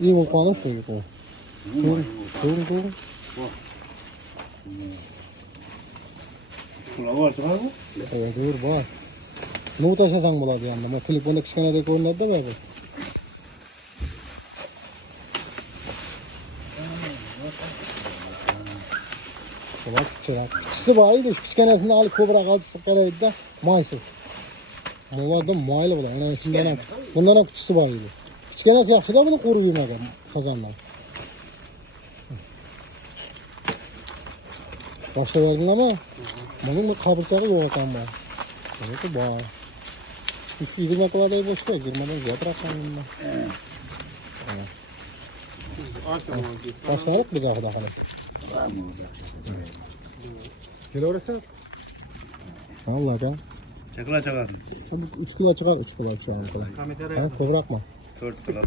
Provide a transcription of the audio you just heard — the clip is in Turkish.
İyi volkanın suyu bu. Dur. Şuna var mı? Evet dur bak. Ne taşısan buladı yani. Ama telefonda kiçkenede koyunlar da var bu. Bak çırak. Küçüsü var idi. Kiçkenesinde alıp kobra kalçısı karaydı da maysız. Bunlar da maylı bular. Yani içinden bundan küçüsü var idi. Kiçkenesi yaxşı da bunu koru yemeğe sazanlar. Başta verdin ama bunun kabırsağı yok atan var. Evet bu bağ. 320 kadar da boş ver. 20'den güzel bırakalım bundan. Başlarık bir daha da kalır. Kilo orası? Vallahi ben. Çakıla çakar. 3 kilo çıkar, 3 kilo çıkar. Ha, bırakma. 4 kadar.